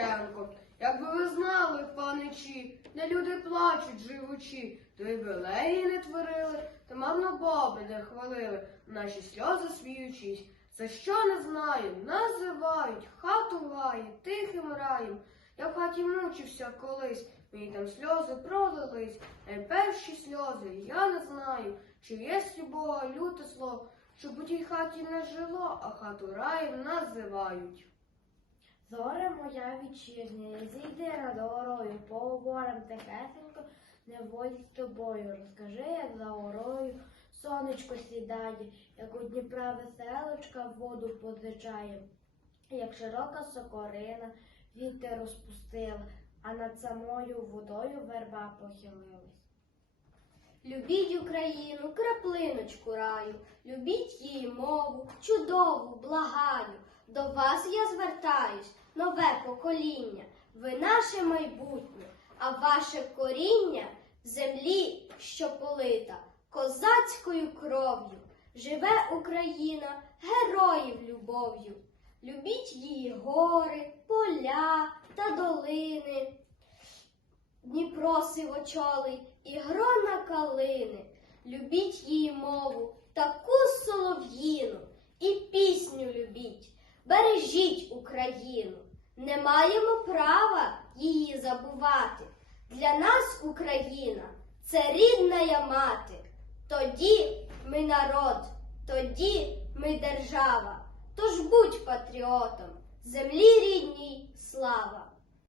Шевченко. Якби ви знали, паничі, де люди плачуть живучі, то й велеї не творили, то марно боби не хвалили, наші сльози сміючись. За що не знаю, називають хату гає, тихим раєм. Я в хаті мучився колись, мені там сльози пролились, найперші сльози, я не знаю, чи є у Бога люте слово, щоб у тій хаті не жило, а хату раєм називають. Зоре моя вітчизня, зійди радорою, поговорим тихесенько, не воль з тобою. Розкажи, як за горою сонечко сідає, як у Дніпра веселочка воду позичає, як широка сокорина вітер розпустила, а над самою водою верба похилилась. Любіть Україну, краплиночку раю, любіть її мову, чудову, благаю. До вас я звертаюсь, нове покоління. Ви наше майбутнє, а ваше коріння в землі, що полита козацькою кров'ю. Живе Україна героїв любов'ю. Любіть її гори, поля та долини. Дніпро сивочолий і грона калини. Любіть її мову, таку солов'їну, і пісню любіть, бережіть Україну. Не маємо права її забувати. Для нас Україна це рідна я мати. Тоді ми народ, тоді ми держава. Тож будь патріотом, землі рідній слава.